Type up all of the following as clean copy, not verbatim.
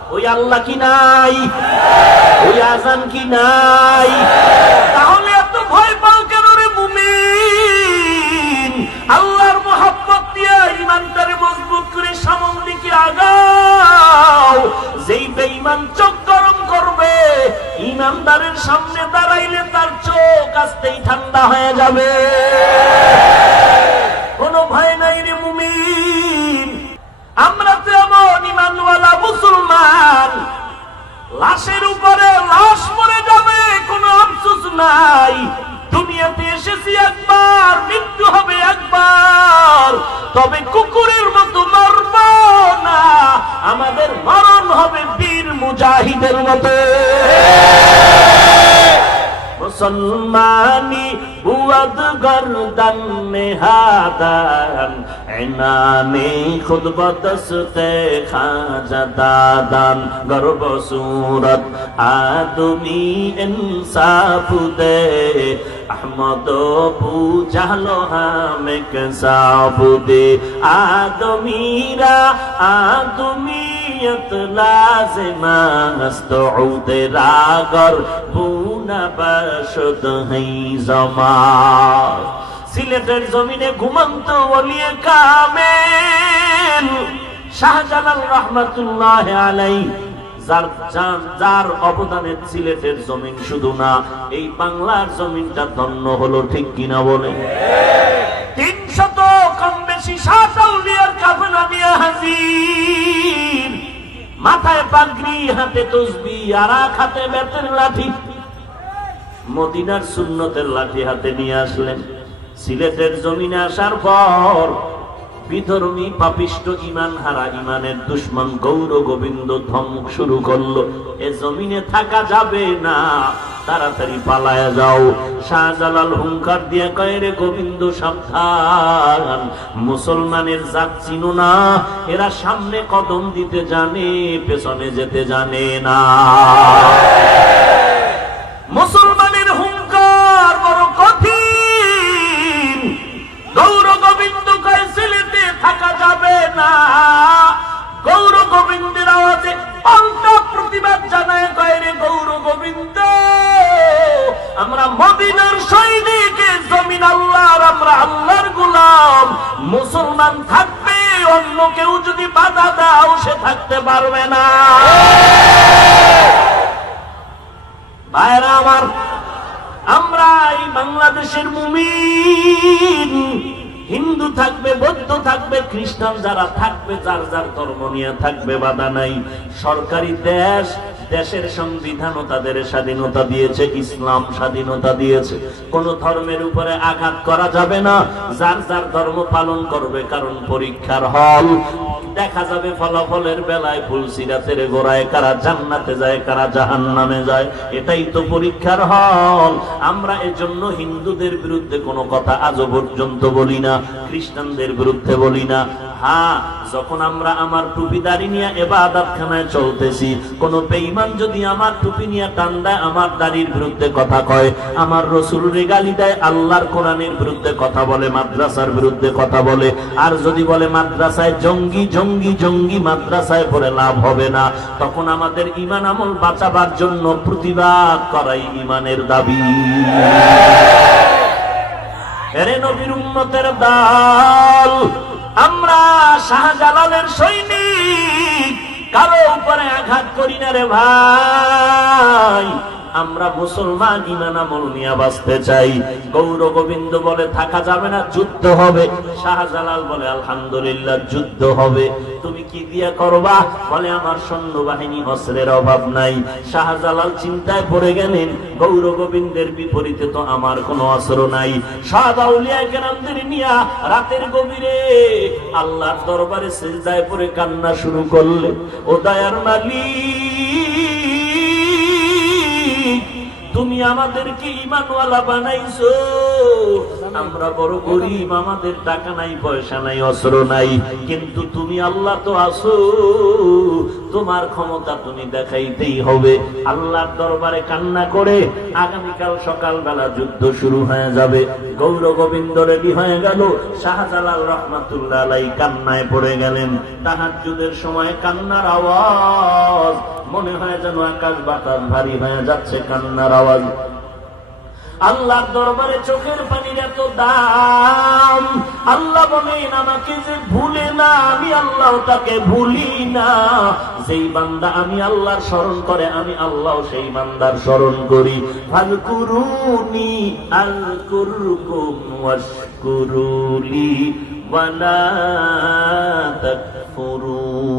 ওই আল্লাহ কি নাই? ওই আজান কি নাই? তাহলে এত ভয় পাও কেন রে মুমিন? আল্লাহর মহব্বত দিয়ে ঈমানটারে মজবুত করে সামনের দিকে আগাও। যেই বেঈমান চোখ গরম করবে, ঈমানদারের সামনে দাঁড়াইলে তার চোখ আস্তেই ঠান্ডা হয়ে যাবে। কোনো ভয় নাই রে মুমিন। আমরা তো এমন ঈমানওয়ালা মুসলমান, লাশের উপরে লাশ মরে যাবে, কোনো আফসোস নাই। দুনিয়াতে এসেছি একবার, মৃত্যু হবে একবার, তবে কুকুরের মতো মরব না, আমাদের মরণ হবে বীর মুজাহিদের মতো। মুসলমানি বুয়াদ গর্দন নেহাদান এনানে খুদ বদস্তে খাজা দাদান গর্ব সুরত আদমি ইনসাফ দে আহমদ বুঝালো হামেক সাফ দে আদমিরা আদমিয়ত লাজিমা আস্তুদ রাগর বুনাবাশদ হাই জমা। সিলেটের জমিনে ঘুমন্ত ওলিয়ে কামেল শাহজালাল রহমাতুল্লাহ আলাইহি, যার অবদানে সিলেটের জমিন শুধু না, এই বাংলার জমিনটা ধন্য হলো, ঠিক কিনা বলে? 300 কম বেশি সাত আউলিয়ার কাফেলা নিয়ে হাজির, মাথায় পাগড়ি, হাতে তসবিহ, আর এক হাতে বেতের লাঠি। মদিনার সুন্নতের লাঠি হাতে নিয়ে আসলেন। সিলেটের জমিনে আসার পর বিধর্মী পাপিষ্ট ঈমান হারা ইমানের দুশমন গৌর গোবিন্দ ধমক শুরু করলো, এ জমিনে থাকা যাবে না, তাড়াতাড়ি পালায়া যাও। শাহজালাল হুঙ্কার দিয়ে কয়, রে গোবিন্দ সাবধান, মুসলমানের জাত চিনো না, এরা সামনে কদম দিতে জানে, পেছনে যেতে জানে না। মুসলমানের হুঙ্কার বড় কঠিন। গৌর গোবিন্দ কয়, সিলেটে থাকা যাবে না। গৌর গোবিন্দের আওয়াজে পাল্টা প্রতিবাদ জানায়, কয়, রে গৌর গোবিন্দ, আমরা মদিনার সৈনিক, জমিন আল্লাহর, আমরা আল্লাহর গোলাম। মুসলমান থাকবে, অন্য কেউ যদি বাধা দাও সে থাকতে পারবে না। ভাইরা আমার, আমরা এই বাংলাদেশের মুমিন, হিন্দু থাকবে, বৌদ্ধ থাকবে, খ্রিস্টান যারা থাকবে, যার যার ধর্ম নিয়ে থাকবে, বাধা নাই। সরকারি দেশ, দেশের সংবিধানও তাদের স্বাধীনতা দিয়েছে, ইসলাম স্বাধীনতা দিয়েছে। কোন ধর্মের উপরে আঘাত করা যাবে না, যার যার ধর্ম পালন করবে। কারণ পরীক্ষার হল, দেখা যাবে ফলাফলের বেলায় ফুলসিরাতের গোড়ায় কারা জান্নাতে যায়, কারা জাহান্নামে যায়, এটাই তো পরীক্ষার হল। আমরা এজন্য হিন্দুদের বিরুদ্ধে কোনো কথা আজও পর্যন্ত বলি না, খ্রিস্টানদের বিরুদ্ধে বলি না। হ্যাঁ, যখন আমরা আমার টুপিদারি নিয়ে ইবাদতখানায় চলতেছি, কোন বেঈমান যদি আমার টুপি নিয়ে টান দেয়, আমার দাড়ির বিরুদ্ধে কথা কয়, আমার রাসূলের গালি দেয়, আল্লাহর কোরআনের বিরুদ্ধে কথা বলে, মাদ্রাসার বিরুদ্ধে কথা বলে, আর যদি বলে মাদ্রাসায় জঙ্গি জঙ্গি জঙ্গি, মাদ্রাসায় পড়ে লাভ হবে না, তখন আমাদের ঈমান আমল বাঁচাবার জন্য প্রতিবাদ করাই ঈমানের দাবি। এরে নবীর উম্মতের দল, আমরা শাহজালালের সৈনিক, কারো উপরে আঘাত করি না রে ভাই। আমরা মুসলমান, ঈমান আমল নিয়ে বাঁচতে চাই। গৌর গোবিন্দ বলে থাকা যাবে না, যুদ্ধ হবে। শাহজালাল বলে আলহামদুলিল্লাহ, যুদ্ধ হবে। তুমি কি দিয়া করবা? বলে আমার সৈন্যবাহিনী, অস্ত্রের অভাব নাই। শাহজালাল চিন্তায় পড়ে গেলেন, গৌর গোবিন্দের বিপরীতে তো আমার কোনো অস্ত্র নাই। সব আউলিয়া কেরামদের নিয়া রাতের গভীরে আল্লাহর দরবারে সিজদায় পড়ে কান্না শুরু করলেন। ও দয়ার মালিক, তুমি আমাদেরকে ঈমানওয়ালা বানাইছো, আমরা বড় গরীব, আমাদের টাকা নাই, পয়সা নাই, অস্ত্র নাই, কিন্তু তুমি আল্লাহ তো আছো, তোমার ক্ষমতা তুমি দেখাইতেই হবে। আল্লাহর দরবারে কান্না করে আগামীকাল সকালবেলা যুদ্ধ শুরু হয়ে যাবে। গৌর গোবিন্দ রেডি হয়ে গেল, শাহজালাল রহমাতুল্লাহ আলাইহি কান্নায় পড়ে গেলেন। তাহাজ্জুদের সময় কান্নার আওয়াজ, মনে হয় যেন আকাশ বাতাস ভারী হয়ে যাচ্ছে কান্নার আওয়াজ। আল্লাহর দরবারে চোখের পানির এত দাম। আল্লাহ বলেন আমাকে যে ভুলে না, আমি আল্লাহ তাকে ভুলি না। যেই বান্দা আমি আল্লাহর স্মরণ করে, আমি আল্লাহ সেই বান্দার স্মরণ করি। ফাযকুরুনি আযকুরকুম ওয়াশকুরুলি ওয়ালা তাকফুরুন।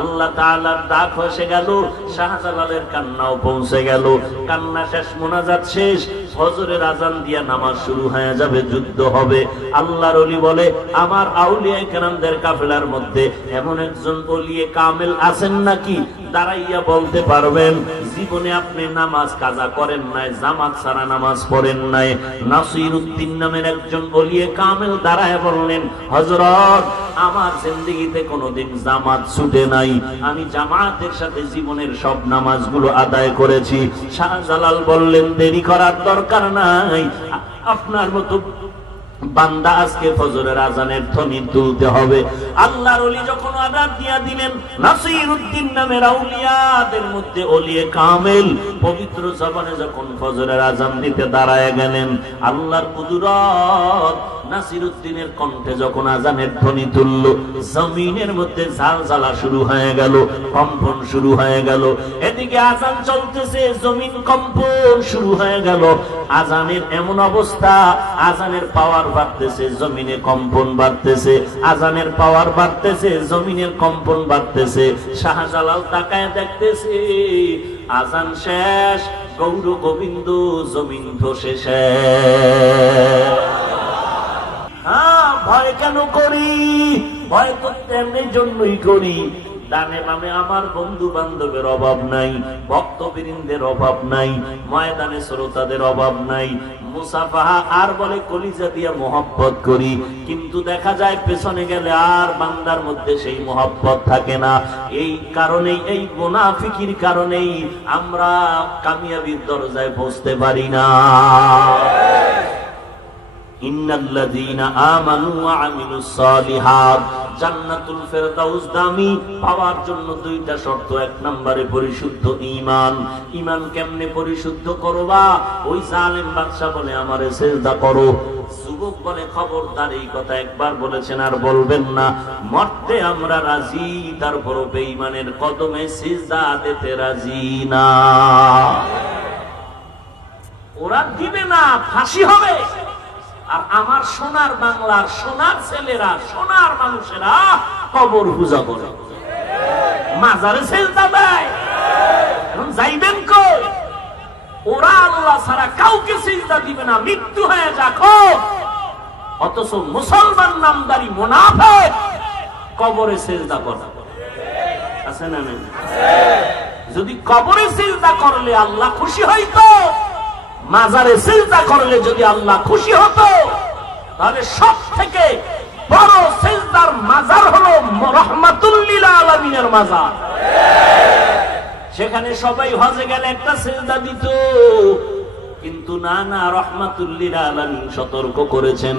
আল্লাহ তাআলার ডাক এসে গেল, শাহজালালের কান্নাও পৌঁছে গেল। কান্না শেষ, মোনাজাত শেষ, ফজরের আজান দিয়া নামাজ শুরু হয়ে যাবে, যুদ্ধ হবে। আল্লাহর ওলি বলে, আমার আউলিয়া কেরামদের কাফেলার মধ্যে এমন একজন ওলিয়ে কামেল আছেন নাকি? দাঁড়াইয়া বলতে পারবেন জীবনে আপনি নামাজ কাজা করেন নাই, জামাত ছাড়া নামাজ পড়েন নাই। নাসিরউদ্দিন নামের একজন ওলিয়ে কামেল দাঁড়ায় বললেন, হযরত আমার জিন্দেগিতে কোনোদিন জামাত ছুটে নাই, আমি জামাতের সাথে জীবনের সব নামাজগুলো আদায় করেছি। শাহজালাল বললেন, দেরি করার দরকার নাই, আপনার মতো বান্দা আজকে ফজরের আজানের ধ্বনি তুলতে হবে। আল্লাহর ওলি যখন আযান দিয়া দিলেন, নাসিরউদ্দিন নামের আউলিয়াদের মধ্যে ওলিয়ে কামেল পবিত্র জবানে যখন ফজরের আজান দিতে দাঁড়ায় গেলেন, আল্লাহর কুদরত নাসিরউদ্দিনের কণ্ঠে যখন আজানের ধ্বনি তুলল, জমিনের মধ্যে ঝালঝালা শুরু হয়ে গেল, কম্পন শুরু হয়ে গেল। এদিকে আজান চলতেছে, জমিন কম্পন শুরু হয়ে গেল। আজানের এমন অবস্থা, আজানের পাওয়ার বাড়তেছে, জমিনে কম্পন বাড়তেছে, আজানের পাওয়ার বাড়তেছে, জমিনের কম্পন বাড়তেছে। শাহজালাল তাকায় দেখতেছে, আজান শেষ, গৌর গোবিন্দ, জমিন ধসে শেষ। ভয় কেন করি? ভয় তো তেমনি জন্যই করি, ডানে বামে আমার বন্ধু বান্ধবের অভাব নাই, ভক্তবৃন্দের অভাব নাই, ময়দানে শ্রোতাদের অভাব নাই, মুসাফাহা আর বলে কলিজা দিয়া মোহাব্বত করি, কিন্তু দেখা যায় পেছনে গেলে আর বান্দার মধ্যে সেই মোহাব্বত থাকে না। এই কারণেই, এই মুনাফিকির কারণেই আমরা কামিয়াবির দরজায় পৌঁছতে পারি না। ইন্নাল্লাযীনা আমানু ওয়া আমিলুস সালিহাত, জান্নাতুল ফেরদাউস দামি পাওয়ার জন্য দুইটা শর্ত। এক নম্বরে পরিশুদ্ধ ঈমান। ঈমান কেমনে পরিশুদ্ধ করবা? ওই জালেম বাদশা বলে আমারে সিজদা করো, যুবক বলে খবরদার, এই কথা একবার বলেছেন আর বলবেন না, মরতে আমরা রাজি, তারপরও বেঈমানের কদমে সিজদা দিতে রাজি না। ওরা দিবে না, ফাঁসি হবে। আর আমার সোনার বাংলার সোনার ছেলেরা, সোনার মানুষেরা কবর পূজা করে, মাজারে সিজদা দেয়। যাইবেন কই? ওরা আল্লাহ ছাড়া কাউকে সিজদা দিবে না, মৃত্যু হয়ে যাক। অথচ মুসলমান নামদারি মুনাফিক কবরে সিজদা করে, আছে না? যদি কবরে সিজদা করলে আল্লাহ খুশি হইতো, মাজারে সিজদা করলে যদি আল্লাহ খুশি হতো, তাহলে সব থেকে বড় সিজদার মাজার হলো রাহমাতুল লিল আলামিনের মাজার। সেখানে সবাই হজে গেলে একটা সিজদা দিত, কিন্তু না না, রাহমাতুল লিল আলামিন সতর্ক করেছেন,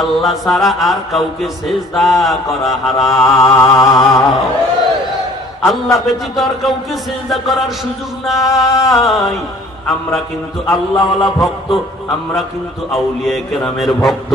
আল্লাহ ছাড়া আর কাউকে সিজদা করা হারাম। আল্লাহ ব্যতীত আর কাউকে সিজদা করার সুযোগ নাই। আমরা কিন্তু আল্লাহওয়ালা ভক্ত, আমরা কিন্তু আউলিয়া কেরামের ভক্ত,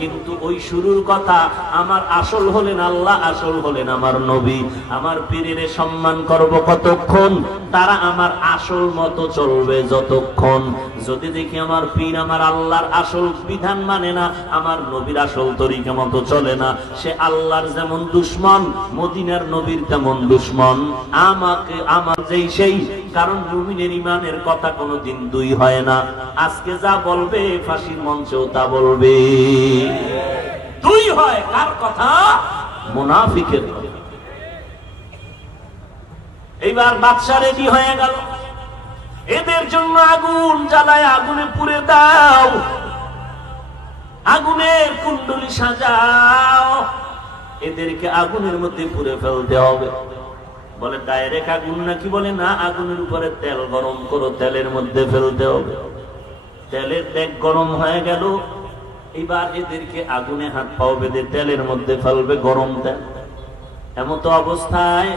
কিন্তু ওই শুরুর কথা, আমার আসল হলেন আল্লাহ, আসল হলেন আমার নবী। আমার পীরের সম্মান করব কতক্ষণ? তারা আমার আসল মতো চলবে যতক্ষণ। যদি দেখি আমার পীর আমার আল্লাহর আসল বিধান মানে না, আমার নবীর আসল তরিকা মতো চলে না, সে আল্লাহর যেমন দুশমন, মদিনার নবীর তেমন দুশমন। আমাকে আমার যেই সেই, কারণ মুমিনের ঈমানের কথা কোনোদিন দুই হয় না। আজকে যা বলবে ফাঁসির মঞ্চেও তা বলবে, দুই হয়। কার কথা? মুনাফিকের কথা। এইবার বাদশা রেডি হয়ে গেল। এদের জন্য আগুন জ্বালায় আগুনে পুড়ে দাও, আগুনের কুণ্ডলি সাজাও, এদেরকে আগুনের মধ্যে পুড়ে ফেলতে হবে। বলে ডাইরেক্ট আগুন নাকি? বলে না, আগুনের উপরে তেল গরম করো, তেলের মধ্যে ফেলতে হবে। তেলের ডেক গরম হয়ে গেল, এবার এদেরকে আগুনে হাত পাও বেঁধে তেলের মধ্যে ফেলবে, গরম তেল। এমত অবস্থায়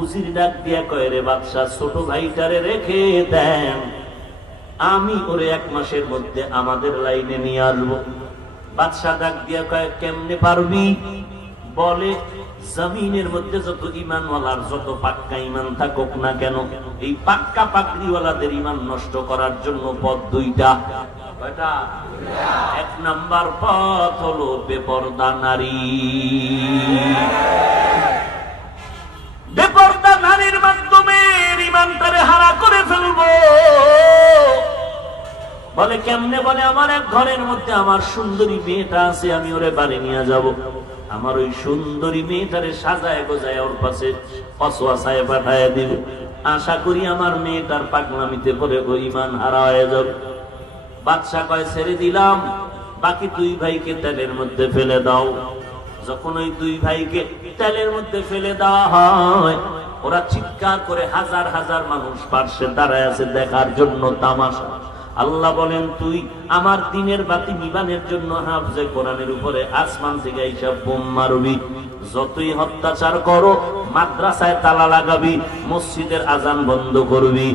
উজির ডাক দিয়া কয়, রে বাদশা, ছোট ভাইটারে রেখে দেন, আমি ওরে 1 মাসের মধ্যে আমাদের লাইনে নিয়ে আসবো। বাদশা ডাক দিয়া কয়, কেমনে পারবি? বলে, জমিনের মধ্যে যত ইমানওয়ালার যত পাক্কা ইমান থাকুক না কেন, এই পাক্কা পাকড়িওয়ালাদের ইমান নষ্ট করার জন্য পথ 2টা। 1 নাম্বার পথ হলো বেপরদা নারী। বেপরদা নারীর মাধ্যমে ইমানটারে হারা করে ফেলবো। বলে কেমনে? বলে আমার এক ঘরের মধ্যে আমার সুন্দরী মেয়েটা আছে, আমি ওরে বাড়ি নিয়ে যাব। আমার ওই সুন্দরী মেয়েটারে সাজায় গোজায় ওর পাশে অসওয়াসায় পাঠায় দিবে। আশা করি আমার মেয়েটার পাগলামিতে পরে ওই ইমান হারা হয়ে যাবে। বাদশা কয়, ছেড়ে দিলাম, বাকি 2 ভাইকে তেলের মধ্যে ফেলে দাও। যখন ওই 2 ভাইকে তেলের মধ্যে ফেলে দেওয়া হয়, ওরা চিৎকার করে, হাজার হাজার মানুষ পার্শ্বে দাঁড়ায় আছে দেখার জন্য, তামাশা। আল্লাহ বলেন, তুই আমার দিনের বাতি নিবানের জন্য হাফজে কোরআনের উপরে আসমান থেকে এইসব বোম মারবি, যতই অত্যাচার করো, মাদ্রাসায় তালা লাগাবি, মসজিদের আজান বন্ধ করবি।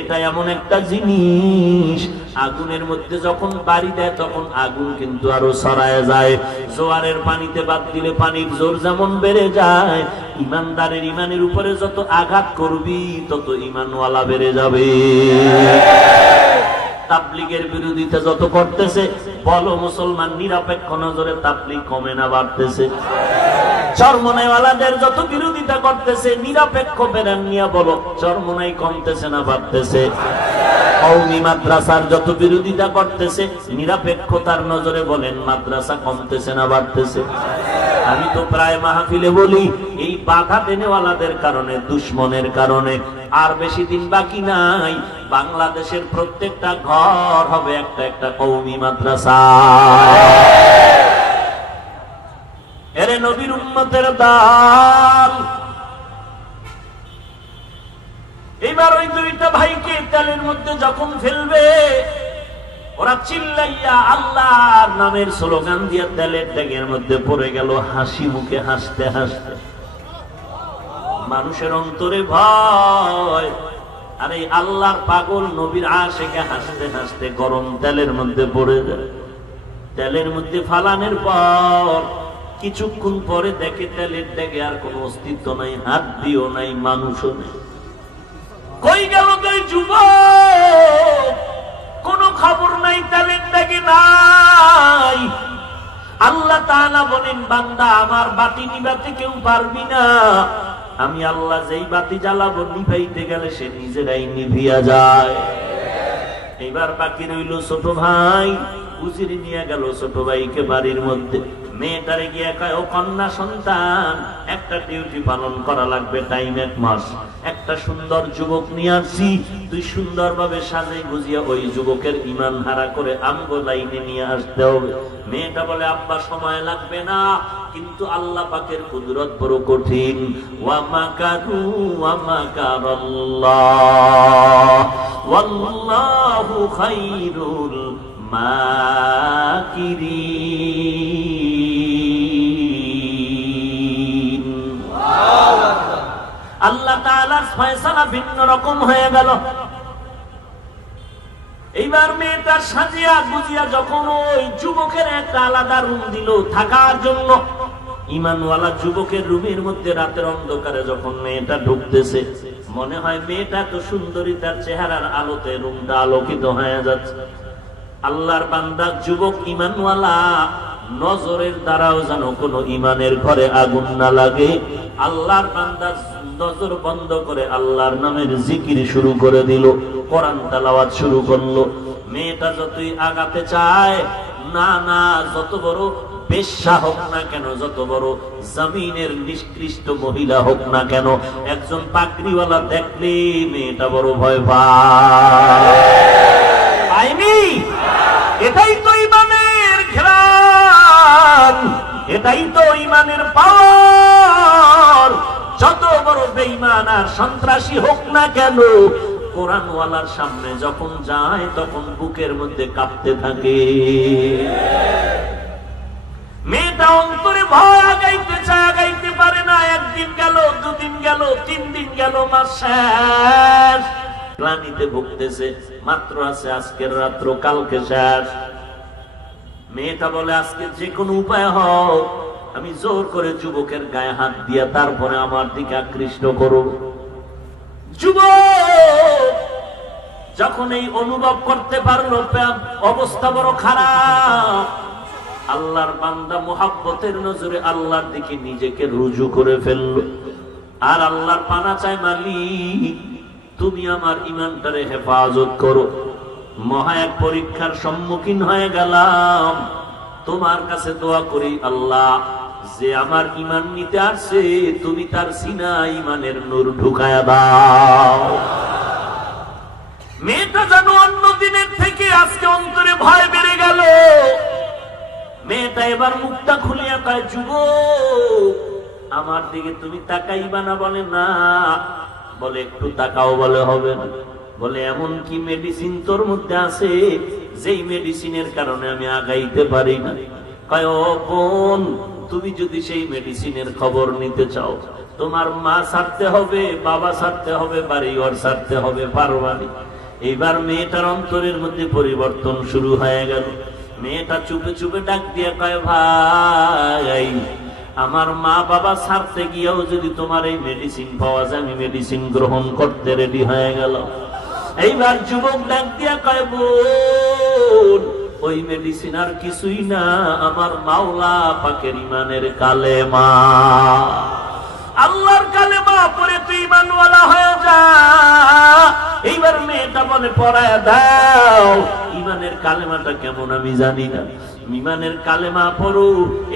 এটা এমন একটা জিনিস, আগুনের মধ্যে যখন বাড়ি দেয় তখন আগুন কিন্তু আরো ছড়ায় যায়। জোয়ারের পানিতে বাদ দিলে পানির জোর যেমন বেড়ে যায়, ইমানদারের ইমানের উপরে যত আঘাত করবি তত ইমানওয়ালা বেড়ে যাবে। তাবলীগের বিরোধিতা যত করতেছে, বলো মুসলমান নিরপেক্ষ নজরে তাবলীগ কমে না বাড়তেছে? চরমনাইওয়ালাদের যত বিরোধিতা করতেছে, নিরপেক্ষ বেরান নিয়ে বলো, চরমনাই কমতেছে না বাড়তেছে? কওমি মাদ্রাসার যত বিরোধিতা করতেছে, নিরপেক্ষতার নজরে বলেন মাদ্রাসা কমতেছে না বাড়তেছে? আমি তো প্রায় মাহফিলে বলি, এই বাধা দেনেওয়ালাদের কারণে, দুশ্মনের কারণে আর বেশি দিন বাকি নাই, বাংলাদেশের প্রত্যেকটা ঘর হবে একটা একটা কওমি মাদ্রাসা। এরে নবীর উম্মতের দল, এবার ওই 2টা ভাইকে তেলের মধ্যে যখন ফেলবে, ওরা চিল্লাইয়া আল্লাহর নামের স্লোগান দিয়ে তেলের ডেগের মধ্যে পড়ে গেল, হাসি মুখে হাসতে হাসতে। মানুষের অন্তরে ভয়, আর এই আল্লাহর পাগল নবীর আশিকে হাসতে হাসতে গরম তেলের মধ্যে পড়ে যায়। তেলের মধ্যে ফালানোর পর কিছুক্ষণ পরে দেখে তেলের ডেগে আর কোনো অস্তিত্ব নাই, হাত দিও নাই, মানুষও নেই। কই গেল তুই যুবক? কোনো খবর নাই, তেলের ডেগে নাই। আল্লাহ তাআলা বলেন, বান্দা আমার বাতি নিভাতে কেউ পারবি না, আমি আল্লাহ যেই বাতি জ্বালাবো নিভাইতে গেলে সে নিজেরাই নিভিয়া যায়। এবার বাকি রইল ছোট ভাই। উজির নিয়ে গেল ছোট ভাইকে বাড়ির মধ্যে। মেয়েটারে গিয়ে কয়, ও কন্যা সন্তান, একটা ডিউটি পালন করা লাগবে, টাইম 1 মাস। একটা সুন্দর যুবক নিয়ে আসছি, তুই সুন্দরভাবে সাজে গুজিয়া ওই যুবকের ইমান হারা করে আমগো লাইনে নিয়ে আসতে হবে। মেয়েটা বলে, আব্বা সময় লাগবে না, কিন্তু আল্লাহ পাকের কুদরত বড় কঠিন। ওয়া মাকারু ওয়া মাকারাল্লাহ ওয়াল্লাহু খায়রুল মাকিরিন। আল্লাহ তাআলার ফয়সালা ভিন্ন রকম হয়ে গেল। এইবার মেয়েটা সাজিয়া গুজিয়া যখন ওই যুবকের একটা আলাদা রুম দিল থাকার জন্য, ইমানওয়ালা যুবকের রুমের মধ্যে রাতের অন্ধকারে যখন মেয়েটা ঢুকতেছে, মনে হয় মেয়েটা তো সুন্দরী, তার চেহারার আলোতে রুমটা আলোকিত হয়ে যাচ্ছে। আল্লাহর বান্দা যুবক ইমানওয়ালা, নজরের দ্বারাও যেন কোনো ইমানের ঘরে আগুন না লাগে। আল্লাহর বান্দা নজর বন্ধ করে আল্লাহর নামের জিকির শুরু করে দিল, কোরআন তেলাওয়াত শুরু করলো। মেয়েটা যতই আগাতে চায়, না না, যত বড় বেশ্যা হোক না কেন, যত বড় জমিনের নিষ্কৃষ্ট মহিলা হোক না কেন, একজন পাগড়িওয়ালা দেখলে মেয়েটা বড় ভয় পায়নি। এটাই তো ইমানের ঘ্রাণ, এটাই তো ইমানের পাওয়ার। যত বড় বেঈমান আর সন্ত্রাসী হোক না কেন, কোরআনওয়ালার সামনে যখন যায় তখন বুকের মধ্যে কাঁপতে থাকে। মেয়েটা অন্তরে ভয়, আগাইতে চায়, আগাইতে পারে না। একদিন গেল, দুদিন গেল, 3 দিন গেল, মাস শেষ। ক্লান্তিতে ভুগতেছে, মাত্র আছে আজকের রাত্র, কালকে শেষ। মেয়েটা বলে আজকে যে কোনো উপায় হোক আমি জোর করে যুবকের গায়ে হাত দিয়া তারপরে আমার দিকে আকৃষ্ট করো। যুবক যখন এই অনুভব করতে পারলো অবস্থা বড় খারাপ, আল্লাহর বান্দা মুহাব্বতের নজরে আল্লাহর দিকে নিজেকে রুজু করে ফেললো। আর আল্লাহর পানা চায়, মালিক তুমি আমার ইমানটারে হেফাজত করো। মহা এক পরীক্ষার সম্মুখীন হয়ে গেলাম, তোমার কাছে দোয়া করি আল্লাহ, যে আমার ইমান নিতে আসছে তুমি তার সিনা ইমানের নূর ঢুকায়া দাও। মেয়েটা যেন অন্য দিনের থেকে আজকে অন্তরে ভয় বেড়ে গেল। মেয়েটা এবার মুখটা খুলিয়া কয়, যুবক আমার দিকে তুমি তাকাইবা না? বলে না। বলে একটু তাকাও? বলে হবে না। বলে এমন কি মেডিসিন তোর মধ্যে আছে যেই মেডিসিনের কারণে আমি আগাইতে পারি না? কয়, ও বোন, তুমি যদি সেই মেডিসিনের খবর নিতে চাও, তোমার মা ছাড়তে হবে, বাবা ছাড়তে হবে, বাড়িঘর ছাড়তে হবে, পারবানি। এইবার মেয়েটার অন্তরের মধ্যে পরিবর্তন শুরু হয়ে গেল। মেয়েটা চুপে চুপে ডাক দিয়ে কয়, ভাই আমার মা বাবা ছাড়তে গিয়েও যদি তোমার এই মেডিসিন পাওয়া যায় আমি মেডিসিন গ্রহণ করতে রেডি হয়ে গেল। এইবার যুবক ডাক দিয়া কয়, বোন ওই মেডিসিন আর কিছুই না, আমার মাওলা পাকের ইমানের কালেমা। আল্লাহর কালেমা পড়ে তুই ইমানওয়ালা হয়ে যা। এইবার মেয়েটা বলে, পড়ায় দাও। ইমানের কালেমাটা কেমন আমি জানি না, ইমানের কালেমা পড়ো।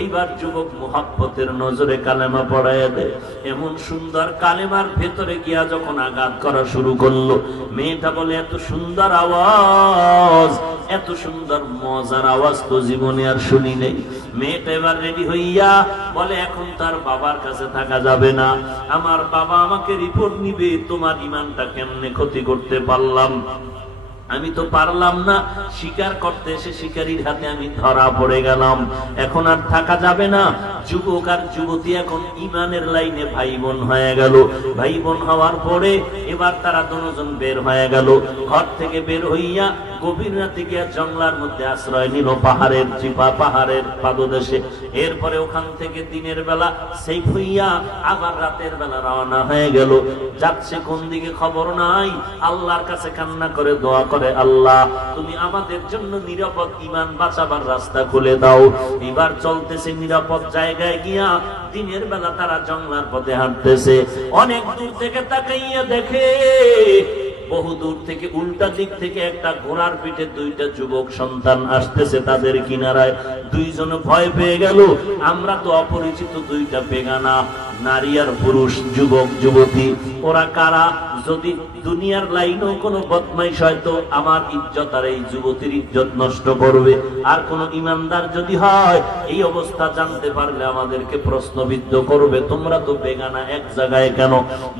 এইবার যুবক মুহাব্বতের নজরে কালেমা পড়ায় দেয়। এমন সুন্দর কালেমার ভেতরে গিয়া যখন আঘাত করা শুরু করলো, মেয়েটা বলে, এত সুন্দর আওয়াজ, এত সুন্দর মজার আওয়াজ তো জীবনে আর শুনি নেই। মেয়েটা এবার রেডি হইয়া বলে, এখন তার বাবার কাছে থাকা যাবে না, আমার বাবা আমাকে রিপোর্ট নিবে, তোমার ইমানটা কেমনে ক্ষতি করতে পারলাম? আমি তো পারলাম না, শিকার করতে এসে শিকারীর হাতে আমি ধরা পড়ে গেলাম, এখন আর থাকা যাবে না। যুবক আর যুবতী এখন ইমানের লাইনে ভাই বোন হয়ে গেল। ভাই বোন হওয়ার পরে এবার তারা দুজন বের হয়ে গেল। ঘর থেকে বের হইয়া গভীর রাতে গিয়া জঙ্গলার মধ্যে আশ্রয় নিল, পাহাড়ের চিপা, পাহাড়ের পাদদেশে। এরপরে ওখান থেকে দিনের বেলা সেফ হইয়া আবার রাতের বেলা রওনা হয়ে গেল। যাচ্ছে কোন দিকে খবর নাই। আল্লাহর কাছে কান্না করে দোয়া করে, আল্লাহ তুমি আমাদের জন্য নিরাপদ ঈমান বাঁচাবার রাস্তা খুলে দাও। এবার চলতেছে নিরাপদ জায়গায় গিয়া। দিনের বেলা তারা জঙ্গলার পথে হাঁটতেছে। অনেক দূর থেকে তাকাইয়া দেখে বহু দূর থেকে উল্টা দিক থেকে একটা ঘোড়ার পিঠে 2টা যুবক সন্তান আসতেছে তাদের কিনারায়। দুইজন ভয় পেয়ে গেল, আমরা তো অপরিচিত 2টা বেগানা নারী আর পুরুষ, যুবক যুবতী, ওরা কারা? যদি দুনিয়ার লাইনেও কোনো বদমাইশ হয়তো আমার ইজ্জত আর এই যুবতীর ইজ্জত নষ্ট করবে, আর কোন ইমানদার যদি হয় এই অবস্থা জানতে পারলে আমাদেরকে প্রশ্নবিদ্ধ করবে, তোমরা তো বেগানা এক জায়গায় কেন?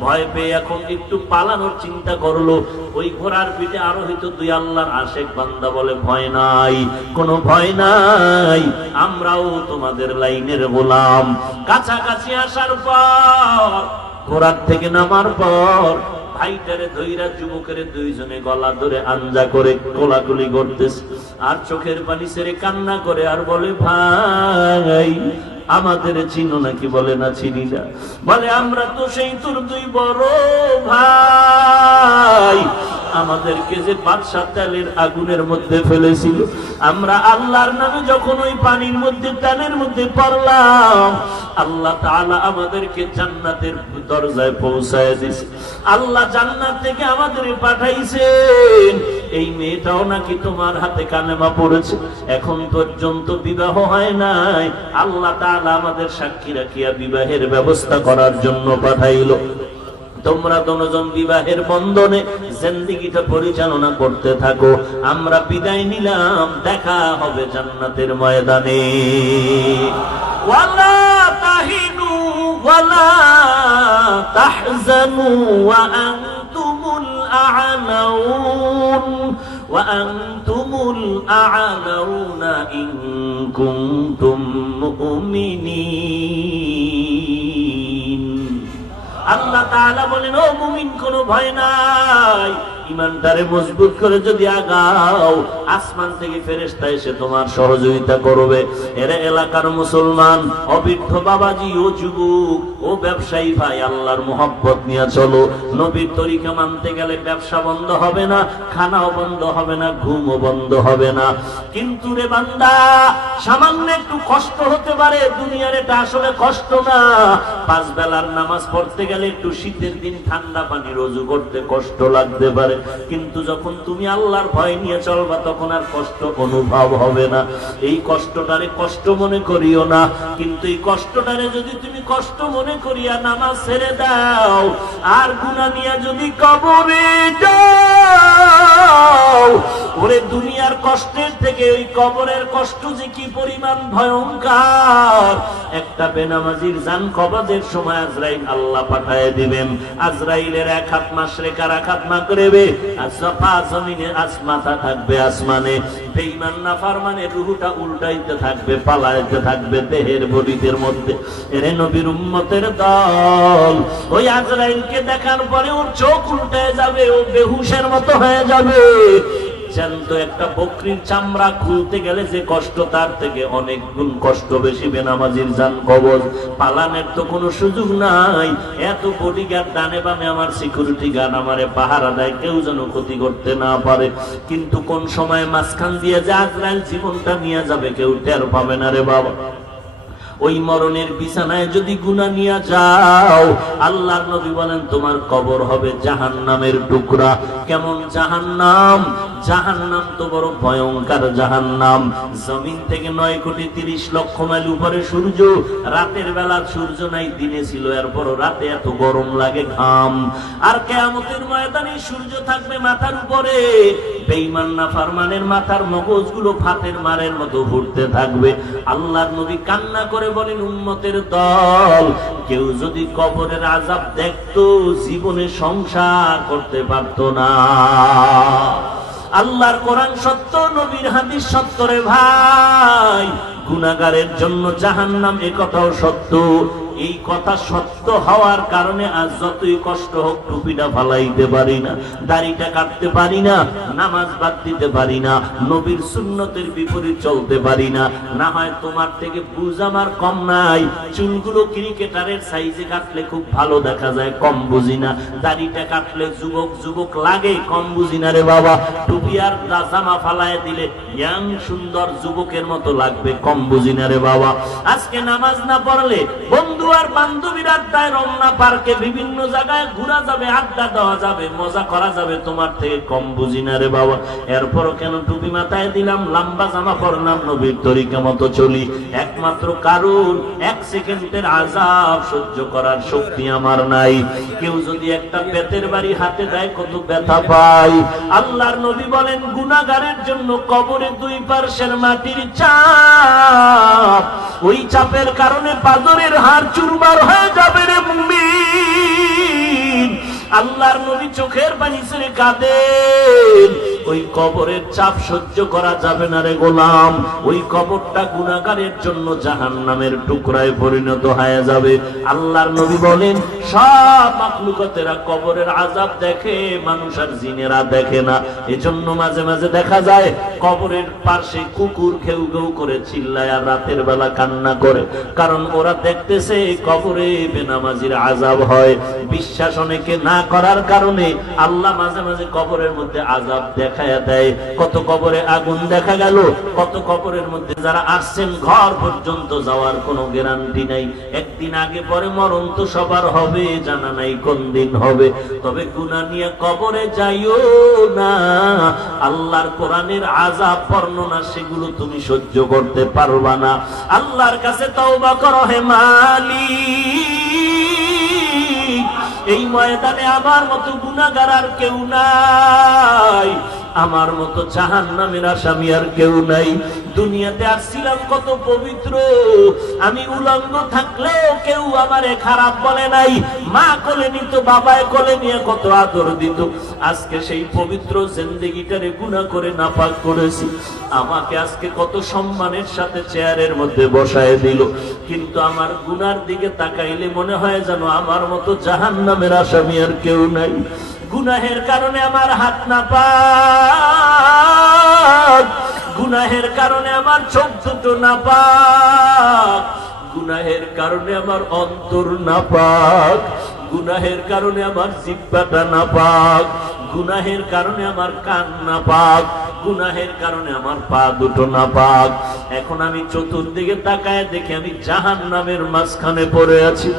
ভয় পেয়ে এখন একটু পালানোর চিন্তা করলো। ওই ঘোড়ার পিঠে আরোহিত 2 আল্লাহর আশেক বান্দা বলে, ভয় নাই, কোনো ভয় নাই, আমরাও তোমাদের লাইনের গোলাম। কাছাকাছি আসার পর, ঘোড়ার থেকে নামার পর ভাইটারে ধইরা যুবকের 2জনে গলা ধরে আঞ্জা করে কোলাকুলি করতেছে, আর চোখের পানি ছেড়ে কান্না করে আর বলে, ভাই আমাদের চিনো নাকি? বলে না, চিনি না। বলে, আমরা তো সেই তোর 2 বড় ভাই, আমাদেরকে যে বাদশা তেলের আগুনের মধ্যে ফেলেছিল, আমরা আল্লাহর নামে যখন ওই পানির মধ্যে তেলের মধ্যে পড়লাম, আল্লাহ তাআলা আমাদেরকে জান্নাতের দরজায় পৌঁছায় দিয়েছে। আল্লাহ জান্নাত থেকে আমাদের পাঠাইছেন। এই মেয়েটাও নাকি তোমার হাতে কালেমা পড়েছে, এখন পর্যন্ত বিবাহ হয় নাই। আল্লাহ তাআলা আমাদের সাক্ষী রাখিয়া বিবাহের ব্যবস্থা করার জন্য পাঠাইল। তোমরা দুজন বিবাহের বন্ধনে জিন্দেগিটা পরিচালনা করতে থাকো। আমরা বিদায় নিলাম, দেখা হবে জান্নাতের ময়দানে। ওয়ালা তাহিনু ওয়ালা তাহজানু ওয়া আনতুমুল আ'লাউন ওয়া আনতুমুল আ'লাউনা ইন কুনতুম মুমিনিন। আল্লাহ তাআলা বলেন, ও মুমিন, কোনো ভয় নাই, ইমানটারে মজবুত করে যদি আগাও, আসমান থেকে ফেরেশতা এসে তোমার সহযোগিতা করবে। এর এলাকার মুসলমান, অবৃদ্ধ বাবাজি, ও যুবক, ও ব্যবসায়ী ভাই, আল্লাহর মোহাব্বত নিয়ে চলো। নবীর তরিকা মানতে গেলে ব্যবসা বন্ধ হবে না, খানাও বন্ধ হবে না, ঘুমও বন্ধ হবে না। কিন্তু রে বান্দা, সামান্য একটু কষ্ট হতে পারে, দুনিয়ার এটা আসলে কষ্ট না। 5 বেলার নামাজ পড়তে গেলে একটু শীতের দিন ঠান্ডা পানি রুজু করতে কষ্ট লাগতে পারে, কিন্তু যখন তুমি আল্লাহর ভয় নিয়ে চলবা তখন আর কষ্ট অনুভব হবে না। এই কষ্টটারে কষ্ট মনে করিও না, কিন্তু এই কষ্টটারে যদি তুমি কষ্ট মনে করিয়া নামাজ ছেড়ে দাও আর গুনাহ নিয়ে যদি কবরে যাও, ওরে দুনিয়ার কষ্টের থেকে ওই কবরের কষ্ট যে কি পরিমাণ ভয়ঙ্কর। একটা বেনামাজির জান কবজের সময় আজরাইল আল্লাহ পাঠায় দিবেন। আজরাইলের 1 হাত মাশরিক আর 1 হাত মাগরিবে, আসফা জমিনে, আসমাতা থাকবে আসমানে। বেঈমান নাফরমানের রূহটা উল্টাইতে থাকবে, পালাইতে থাকবে দেহের বডিদের মধ্যে। এরে নবীর উম্মতের দল, ওই আজরাইলকে দেখার পরে ওর চোখ উল্টায় যাবে, ও বেহুশের মতো হয়ে যাবে। জ্যান্ত একটা বকরির চামড়া খুলতে গেলে যে কষ্ট, তার থেকে অনেক গুণ কষ্ট বেশি বেনামাজির জান কবজ। পালানের তো কোনো সুযোগ নাই। এত বডিগার্ড ডানে বামে আমার সিকিউরিটি গার্ড আমারে পাহারা দেয়, কেউ যেন ক্ষতি করতে না পারে। কিন্তু কোন সময় মাঝখান দিয়ে যে আজরাইল জীবনটা নিয়ে যাবে কেউ টের পাবে না রে বাবা। ওই মরণের বিছানায় যদি গুনাহ নিয়ে যাও, আল্লাহর নবী বলেন তোমার কবর হবে জাহান্নামের টুকরা। কেমন জাহান্নাম? জাহান্নাম তো বড় ভয়ঙ্কর জাহান্নাম। জমিন থেকে 9,30,00,000 মাইল উপরে সূর্য, রাতের বেলা সূর্য নাই, দিনে ছিল, এরপর রাতে এত গরম লাগে, ঘাম। আর কিয়ামতের ময়দানে সূর্য থাকবে মাথার উপরে। বেঈমান নাফরমানের মাথার মগজগুলো ফাতের মারের মতো ঘুরতে থাকবে। আল্লাহর নবী কান্না করে বলেন, উম্মতের দল, কেউ যদি কবরের আযাব দেখতো জীবনে সংসার করতে পারতো না। আল্লাহর কোরআন সত্য, নবীর হাদিস সত্য রে ভাই। গুনাহগারের জন্য জাহান্নাম, এ কথাও সত্য। এই কথা সত্য হওয়ার কারণে আজ যতই কষ্ট হোক টুপিটা ফালাইতে পারি না, দাড়িটা কাটতে পারি না, নামাজ বাদ দিতে পারি না, নবীর সুন্নতের বিপরীত চলতে পারি না। না হয় তোমার থেকে বুঝ আমার কম নাই। চুলগুলো ক্রিকেটারের সাইজে কাটলে খুব ভালো দেখা যায়, কম বুঝি না। দাড়িটা কাটলে যুবক যুবক লাগে, কম বুঝি না রে বাবা। টুপি আর জামা ফালায় দিলে ইয়াং সুন্দর যুবকের মতো লাগবে, কম বুঝি না রে বাবা। আজকে নামাজ না পড়লে বন্ধু আর বান্ধবীর আড্ডায়, রমনা পার্কে, বিভিন্ন জায়গায় ঘোরা যাবে, আড্ডা দেওয়া যাবে, মজা করা যাবে, তোমার থেকে কম বুঝি না রে বাবা। এরপরও কেন টুপি মাথায় দিলাম, লম্বা জামা পরলাম, নবীর তরিকা মতো চলি, একমাত্র কারণ 1 সেকেন্ডের আযাব সহ্য করার শক্তি আমার নাই। কেউ যদি একটা বেতের বাড়ি হাতে দেয় কত ব্যথা পাই। আল্লাহর নবী বলেন, গুনাহগারের জন্য কবরে 2 পার্শ্বের মাটির চাপ, ওই চাপের কারণে পাজরের হাড় চুরমার হয়ে যাবে রে মুমিন। আল্লাহর নবী চোখের পানি ছেড়ে কাঁদেন। ওই কবরের চাপ সহ্য করা যাবে না রে গোলাম। ওই কবরটা গুনাহগারের জন্য জাহান্নামের টুকরায় পরিণত হয়ে যাবে। আল্লাহর নবী বলেন, সব মাখলুকাতেরা কবরের আযাব দেখে, মানুষ আর জিনেরা দেখে না। এজন্য মাঝে মাঝে দেখা যায় কবরের পাশে কুকুর ঘেউ ঘেউ করে চিল্লায় আর রাতের বেলা কান্না করে, কারণ ওরা দেখতেছে কবরে বেনামাজির আযাব হয়। বিশ্বাস অনেকে না করার কারণে আল্লাহ মাঝে মাঝে কবরের মধ্যে আযাব দেখায়া দেয়। কত কবরে আগুন দেখা গেল, কত কবরের মধ্যে যারা আসছেন ঘর পর্যন্ত যাওয়ার কোনো গ্যারান্টি নাই। একদিন আগে পরে মরণ তো সবার হবে, জানা নাই কোন দিন হবে। তবে গুনাহ নিয়ে কবরে যাইও না। আল্লাহর কোরআনের আযাব বর্ণনা সেগুলো তুমি সহ্য করতে পারবা না। আল্লাহর কাছে তওবা করো হে মালিক। এই ময়দানে আমার মতো গুনাহগার আর কেউ নাই, আমার মতো জাহান্নামের আসামি আর কেউ নাই। দুনিয়াতে আসছিলাম কত পবিত্র, আমি উলঙ্গ থাকলেও কেউ আমারে খারাপ বলে নাই। মা কোলে নিত, বাবায় কোলে নিয়ে কত আদর দিত। আজকে সেই পবিত্র জিন্দেগিটারে গুনাহ করে নাপাক করেছি। আমাকে আজকে কত সম্মানের সাথে চেয়ারের মধ্যে বসায় দিল, কিন্তু আমার গুনার দিকে তাকাইলে মনে হয় যেন আমার মতো জাহান্নামের আসামি আর কেউ নাই। গুনাহের কারণে আমার হাত নাপাক, গুনাহের কারণে আমার চোখ দুটো নাপাক, গুনাহের কারণে আমার অন্তর নাপাক, গুনাহের কারণে আমার জিহ্বাটা নাপাক, গুনাহের কারণে আমার কান নাপাক, গুনাহের কারণে আমার পা দুটো নাপাক। এখন আমি চতুর্দিকে তাকায় দেখি আমি জাহান্নামের মাঝখানে পড়ে আছি।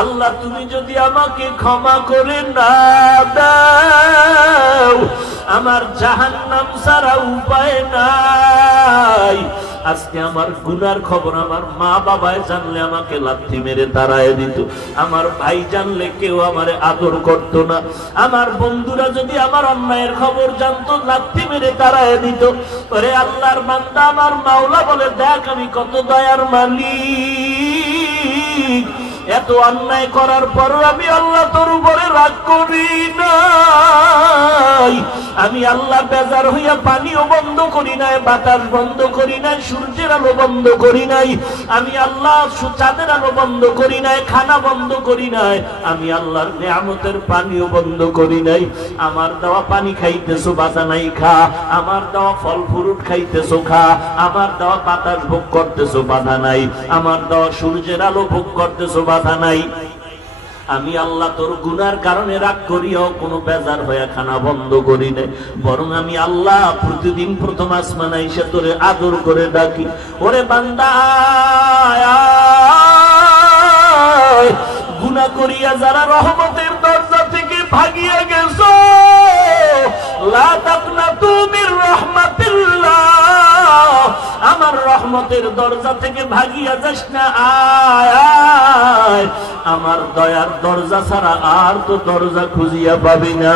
আল্লাহ, তুমি যদি আমাকে ক্ষমা করে না দাও, আমার জাহান্নাম ছাড়া উপায় নাই। আজকে আমার গুনার খবর আমার মা বাবায় জানলে আমাকে লাথি মেরে তাড়ায় দিত, আমার ভাই জানলে কেউ আমারে আদর করত না, আমার বন্ধুরা যদি আমার অন্যায়ের খবর জানতো লাথি মেরে তাড়ায় দিত। ওরে আল্লাহর বান্দা, আমার মাওলা বলে, দেখ আমি কত দয়ার মালিক, এত অন্যায় করার পরও আমি আল্লাহ তোর উপরে রাগ করি নাই। আমি আল্লাহ বেজার হইয়া পানিও বন্ধ করি নাই, বাতাস বন্ধ করি নাই, সূর্যের আলো বন্ধ করি নাই, আমি আল্লাহ চাঁদের আলো বন্ধ করি নাই, খানা বন্ধ করি নাই, আমি আল্লাহর নিয়ামতের পানিও বন্ধ করি নাই। আমার দেওয়া পানি খাইতেছো, বাঁচা নাই খা, আমার দেওয়া ফল ফ্রুট খাইতেছো খা, আমার দেওয়া বাতাস ভোগ করতেছো, বাধা নাই, আমার দেওয়া সূর্যের আলো ভোগ করতেছো, বাধা নাই। আমি আল্লাহ তোর গুনার কারণে রাগ করিও কোনো বেজার হয়ে খানা বন্ধ করি নাই, বরং আমি আল্লাহ প্রতিদিন প্রথম আসমান আইসা তোরে আদর করে ডাকি, ওরে বান্দা গুনাহ করিয়া যারা রহমতের দরজা থেকে ভাগিয়া গেছো, লা তাকনাতু মির রাহমাতিল্লাহ, আমার রহমতের দরজা থেকে ভাগিয়া যাস না। আয় আমার দয়ার দরজা ছাড়া আর তো দরজা খুঁজিয়া পাবি না।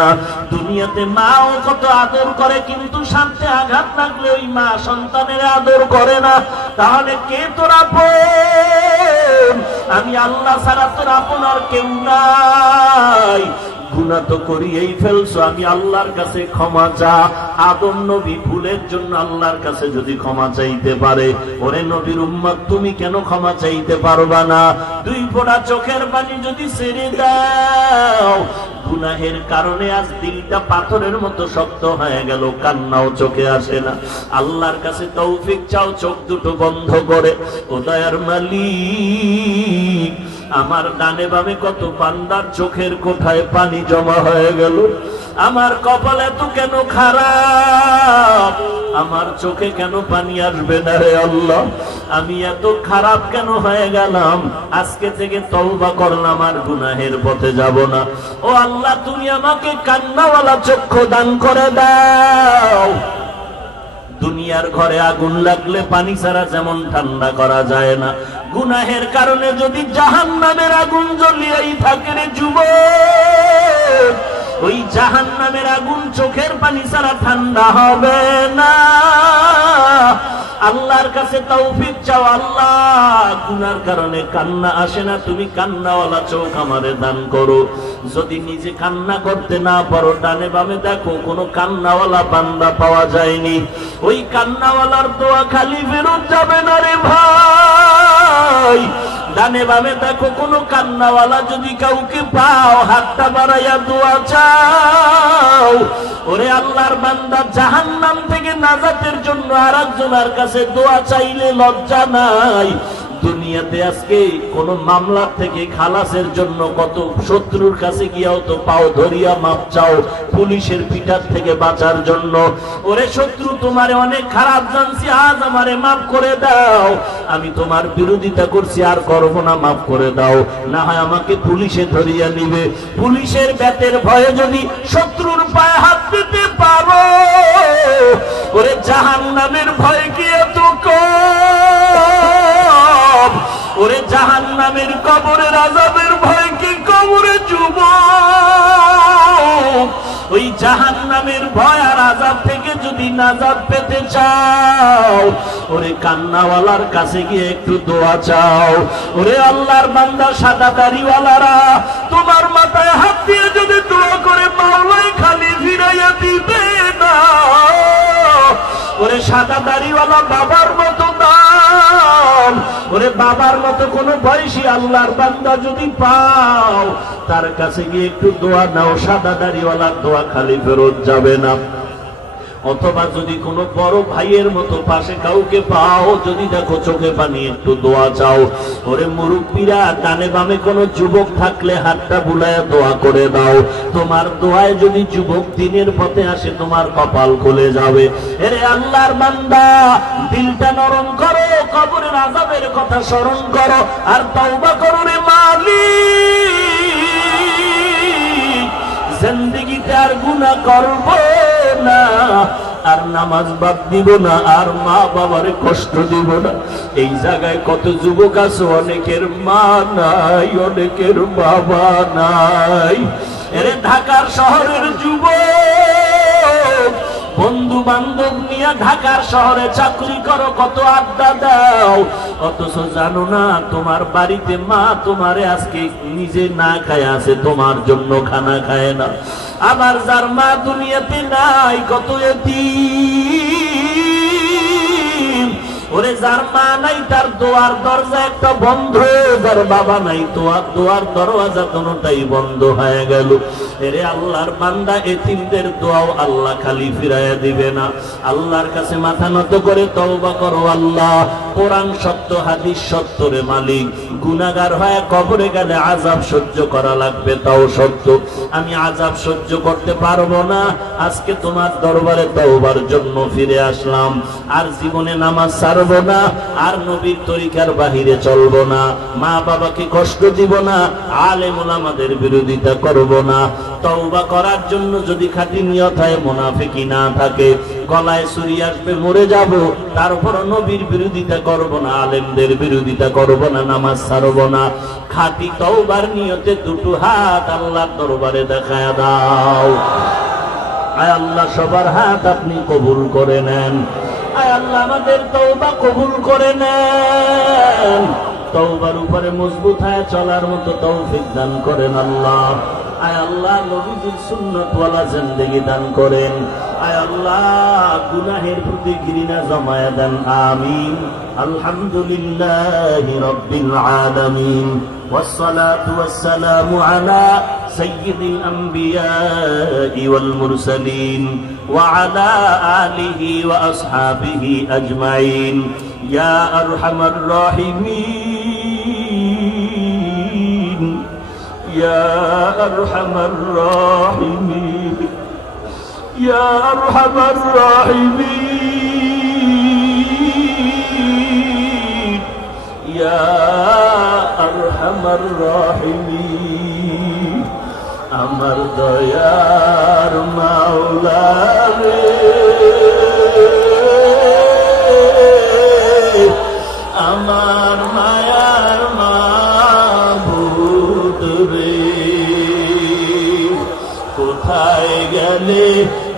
দুনিয়াতে মাও কত আদর করে, কিন্তু সাথে আঘাত লাগলে ওই মা সন্তানের আদর করে না। তাহলে কে তোর আপন? আমি আল্লাহ ছাড়া তোর আপন আর কেউ নাই। গুনাহ তো করিয়েই ফেলছো, আমি আল্লাহর কাছে ক্ষমা চা। আদম নবী ভুলের জন্য আল্লাহর কাছে যদি ক্ষমা চাইতে পারে, ওরে নবীর উম্মত তুমি কেন ক্ষমা চাইতে পারবা না? দুই ফোঁটা চোখের পানি যদি ছেড়ে দাও, গুনাহের কারণে আজ দিলটা পাথরের মতো শক্ত হয়ে গেল, কান্নাও চোখে আসে না। আল্লাহর কাছে তৌফিক চাও চোখ দুটো বন্ধ করে। ও দয়ার মালিক, আমার ডানে বামে কত বান্দার চোখের কোঠায় পানি জমা হয়ে গেল, আমার কপাল এত কেন খারাপ, আমার চোখে কেন পানি আসবে না রে আল্লাহ? আমি এত খারাপ কেন হয়ে গেলাম? আজকে থেকে তওবা করলাম, আর গুনাহের পথে যাব না। ও আল্লাহ, তুমি আমাকে কান্নাওয়ালা চক্ষু দান করে দাও। দুনিয়ার ঘরে আগুন লাগলে পানি ছাড়া যেমন ঠান্ডা করা যায় না, গুনাহের কারণে যদি জাহান্নামের আগুন জ্বলিয়াই থাকে রে যুবক, ওই জাহান্নামের আগুন চোখের পানি ছাড়া ঠান্ডা হবে না। আল্লাহর কাছে তৌফিক চাও। আল্লাহ, গুনার কারণে কান্না আসে না, তুমি কান্নাওয়ালা চোখ আমারে দান করো। যদি নিজে কান্না করতে না পারো, ডানে বামে দেখো কোনো কান্নাওয়ালা বান্দা পাওয়া যায়নি, ওই কান্নাওয়ালার দোয়া খালি ফেরত যাবে না রে ভাই। ডানে বামে দেখো কোনো কান্নাওয়ালা যদি কাউকে পাও, হাতটা বাড়াইয়া দোয়া চাও। ওরে আল্লাহর বান্দা, জাহান্নাম থেকে নাজাতের জন্য আরেকজনের কাছে দোয়া চাইলে লজ্জা নাই। দুনিয়াতে আজকে কোন মামলা থেকে খালাসের জন্য কত শত্রুর কাছে গিয়াও তো পাও ধরিয়া মাপ চাও, পুলিশের পিঠার থেকে বাঁচার জন্য। ওরে শত্রু, তোমারে অনেক খারাপ জানছি, আজ আমারে মাফ করে দাও, আমি তোমার বিরোধিতা করছি আর করবো না, মাফ করে দাও, না হয় আমাকে পুলিশে ধরিয়া নিবে। পুলিশের ব্যাতের ভয়ে যদি শত্রুর পায়ে হাত দিতে পারো, ওরে জাহান্নামের ভয় কি এত কম? ওরে জাহান্নামের কবরের আযাবের ভয় কি কবরে যুবক? ওই জাহান্নামের ভয় আর আযাব থেকে যদি নাজাত পেতে চাও, ওরে কান্নাওয়ালার কাছে গিয়ে একটু দোয়া চাও। ওরে আল্লাহর বান্দা, সাদা দাড়িওয়ালারা, তোমার মাথায় হাত দিয়ে যদি দোয়া করে মাওলাই খালি ফিরাইয়া দিবে না। ওরে সাদা দাড়িওয়ালা বাবার মতো দাম, ওরে বাবার মতো কোন বয়সী আল্লাহর বান্দা যদি পাও, তার কাছে গিয়ে একটু দোয়া নাও, সাদা দাড়িওয়ালার দোয়া খালি ফেরত যাবে না। অথবা যদি কোনো বড় ভাইয়ের মতো পাশে কাউকে পাও, যদি দেখো চোখে পানি, একটু দোয়া চাও। ওরে মুরব্বীরা, ডানে বামে কোনো যুবক থাকলে হাতটা বুলায়া দোয়া করে দাও। তোমার দোয়ায় যদি যুবক দিনের পথে আসে, তোমার কপাল খুলে যাবে। এরে আল্লাহর বান্দা, দিলটা নরম করো, কবরের আযাবের কথা স্মরণ করো, আর তওবা করো রে মালিক। জিন্দেগিতে আর গুনাহ করব না, আর নামাজ বাদ দিব না, আর মা বাবার কষ্ট দিব না। এই জায়গায় কত যুবক আছে, অনেকের মা নাই, অনেকের বাবা নাই। এরে ঢাকার শহরের যুবক, বন্ধু বান্ধব নিয়ে ঢাকার শহরে চাকরি করো, কত আড্ডা দাও, অথচ জানো না তোমার বাড়িতে মা তোমারে আজকে নিজে না খায় আছে, তোমার জন্য খানা খায় না। আবার যার মা দুনিয়াতে নাই, কত এতিম। ওরে যার মা নাই, তার দোয়ার দরজা একটা বন্ধ, যার বাবা নাই, দোয়ার দরওয়াজা কোনটাই বন্ধ হয়ে গেল। এরে আল্লাহর বান্দা, এতিমদের দোয়াও আল্লাহ খালি ফিরাইয়া দিবে না। আল্লাহর কাছে মাথা নত করে তওবা করো। আল্লাহ, কোরআন সত্য, হাদিস সত্য রে মালিক। গুনাহগার হয়ে কবরে গেলে আযাব সহ্য করা লাগবে, তাও সত্য। আমি আযাব সহ্য করতে পারবো না, আজকে তোমার দরবারে তওবার জন্য ফিরে আসলাম। আর জীবনে নামাজ ছাড়বো না, আর নবীর তরিকার বাহিরে চলবো না, মা বাবাকে কষ্ট দিব না, আলেম ওলামাদের বিরোধিতা করব না। তওবা করার জন্য যদি খাঁটি নিয়ত হয়, মুনাফিকি না থাকে, গলায় ছুরি আসবে, মরে যাব, তারপর নবীর বিরোধিতা করব না, আলেমদের বিরোধিতা করব না, নামাজ ছাড়ব না। খাঁটি তওবার নিয়তে দুটো হাত আল্লাহর দরবারে দেখায়া দাও। আয় আল্লাহ, সবার হাত আপনি কবুল করে নেন। আয় আল্লাহ, আমাদের তওবা কবুল করে নেন। তওবার উপরে মজবুত হয়ে চলার মতো তৌফিক দান করেন আল্লাহ। আয় আল্লাহ, নবীজির সুন্নতওয়ালা জিন্দেগি দান করেন। আয় আল্লাহ, গুনাহের প্রতি ঘৃণা জমায়া দেন। আমিন। আলহামদুলিল্লাহি রাব্বিল আলামিন, والصلاة والسلام على سيد الأنبياء والمرسلين وعلى آله وأصحابه أجمعين يا أرحم الراحمين يا أرحم الراحمين يا أرحم الراحمين يا أرحم الراحمين আমার দয়ার মাওলা রে, আমার মায়ার মাবুদ রে, কোথায় গেলে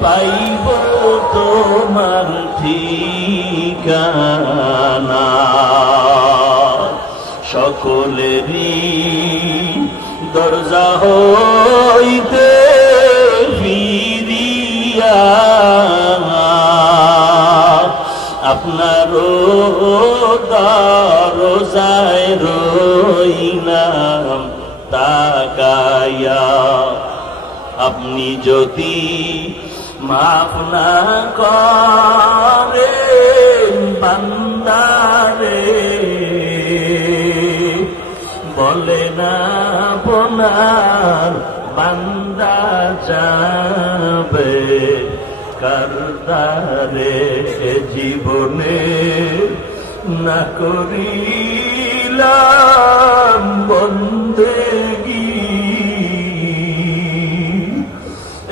পাইব তোমার ঠিকানা। সকলেরই দরজা হইতে ফিরিয়া আপনারও দরজায় রইলাম তাকায়া। আপনি যদি মাফ না করেন বান্দারে, বলে না আপনার বান্দা যাবে কারদারে। জীবনে না করিলাম বন্দেগী,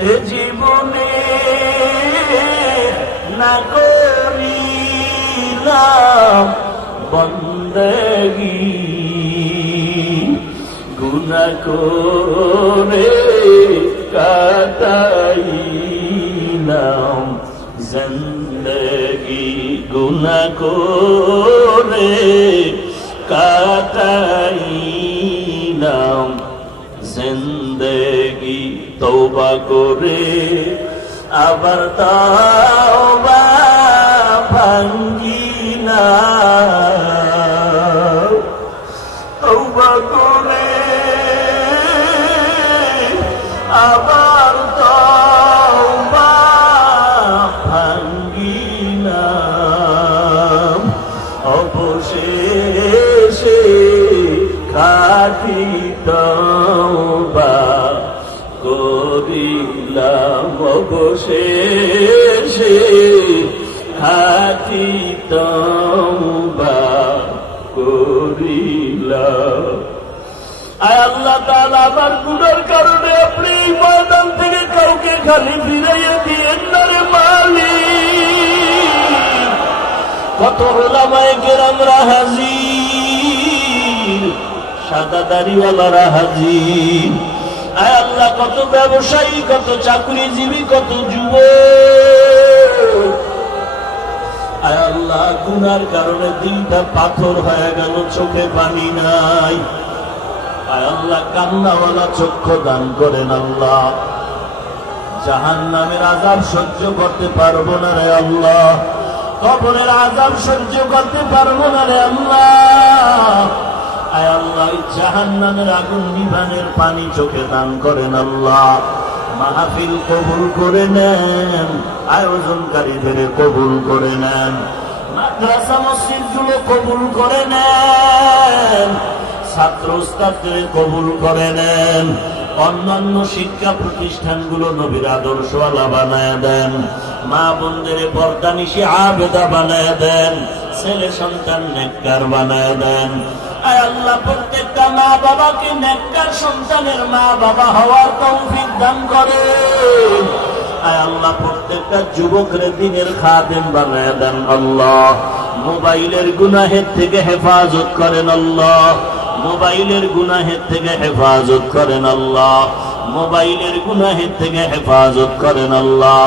এ জীবনে না করিলাম বন্দেগী। গুনাহ করে কাটাইলাম জিন্দেগি, গুনাহ করে কাটাইলাম জিন্দেগি। তওবা করে আবার তওবা ভাঙ্গিনা, তওবা করে আবার তওবা ভাঙ্গিলাম। অবশেষে খাঁটি তওবা করিলাম, অবশেষে খাঁটি তওবা করিলাম। আয় আল্লাহ তাআলা, আমার গুনার কারণে আপনি এই ময়দান থেকে কাউকে খালি ফিরাইয়া দিয়েন না রে মালিক। কত উলামায়ে কেরামরা হাজির, সাদা দাড়িওয়ালারা হাজির। আয় আল্লাহ, কত ব্যবসায়ী, কত চাকরিজীবী, কত যুবক, আয় আল্লাহ গুনার কারণে দিলটা পাথর হয়ে গেল, চোখে পানি নাই। আয় আল্লাহ, কান্নাওয়ালা চক্ষু দান করেন আল্লাহ। জাহান্নামের আযাব সহ্য করতে পারবো না রে আল্লাহ, কবরের আযাব সহ্য করতে পারবো না রে আল্লাহ। আয় আল্লাহ, জাহান্নামের আগুন নিভানের পানি চোখে দান করেন আল্লাহ। মাহফিল কবুল করে নেন, আয়োজনকারীদের কবুল করে নেন, মাদ্রাসা মসজিদ গুলো কবুল করে নেন, ছাত্র উস্তাদদের কবুল করে নেন, অন্যান্য শিক্ষা প্রতিষ্ঠানগুলো নবীর আদর্শওয়ালা বানায় দেন, মা বোনদের পর্দানিশী আবেদা বানায় দেন, ছেলে সন্তান নেককার বানায় দেন। আয় আল্লাহ, প্রত্যেকটা মা বাবাকে নেককার সন্তানের মা বাবা হওয়ার তৌফিক দান করেন। আয় আল্লাহ, প্রত্যেকটা যুবকরে দ্বীনের খাদেম বানায় দেন আল্লাহ। মোবাইলের গুনাহের থেকে হেফাজত করেন আল্লাহ, মোবাইলের গুনাহের থেকে হেফাজত করেন আল্লাহ, মোবাইলের গুনাহের থেকে হেফাজত করেন আল্লাহ।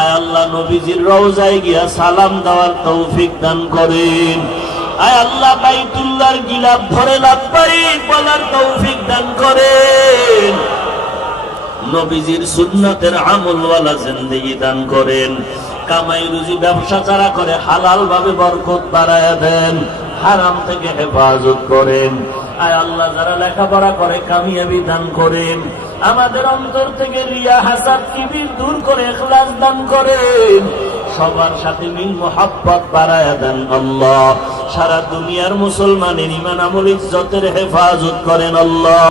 আয় আল্লাহ, নবীজির রওজায় গিয়া সালাম দেওয়ার তৌফিক দান করেন। আয় আল্লাহ, বাইতুল্লাহর গিলাফ ধরে লাব্বাইক বলার তৌফিক দান করেন। নবীজির সুন্নাতের আমলওয়ালা জিন্দেগি দান করেন। কামাই রুজি ব্যবসা যারা করে হালাল ভাবে বরকত বাড়ায়া দেন, হারাম থেকে হেফাজত করেন। আয় আল্লাহ, যারা লেখাপড়া করে কামিয়াবি দান করেন। আমাদের অন্তর থেকে রিয়া হাসাদ কিবির দূর করে ইখলাস দান করেন। সবার সাথে মিল মোহাব্বত বাড়ায়া দেন আল্লাহ। সারা দুনিয়ার মুসলমানের ঈমান আমল ইজ্জতের হেফাজত করেন আল্লাহ।